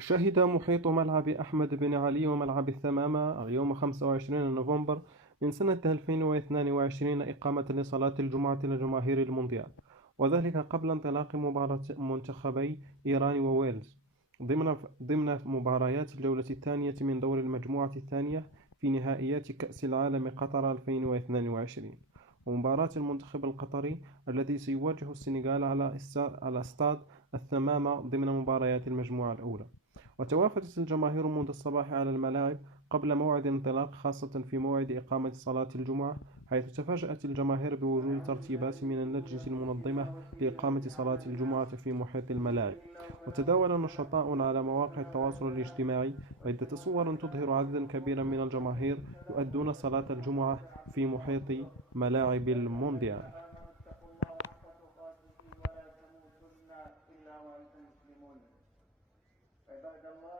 شهد محيط ملعب أحمد بن علي وملعب الثمامة يوم 25 نوفمبر من سنة 2022 إقامة لصلاة الجمعة لجماهير المونديال، وذلك قبل انطلاق مباراة منتخبي إيران وويلز ضمن مباريات الجولة الثانية من دور المجموعة الثانية في نهائيات كأس العالم قطر 2022. ومباراة المنتخب القطري الذي سيواجه السنغال على استاد الثمامة ضمن مباريات المجموعة الأولى. وتوافدت الجماهير منذ الصباح على الملاعب قبل موعد الانطلاق، خاصة في موعد إقامة صلاة الجمعة، حيث تفاجأت الجماهير بوجود ترتيبات من اللجنة المنظمة لإقامة صلاة الجمعة في محيط الملاعب. وتداول النشطاء على مواقع التواصل الاجتماعي عدة صور تظهر عددا كبيرا من الجماهير يؤدون صلاة الجمعة في محيط ملاعب المونديال. عباد الله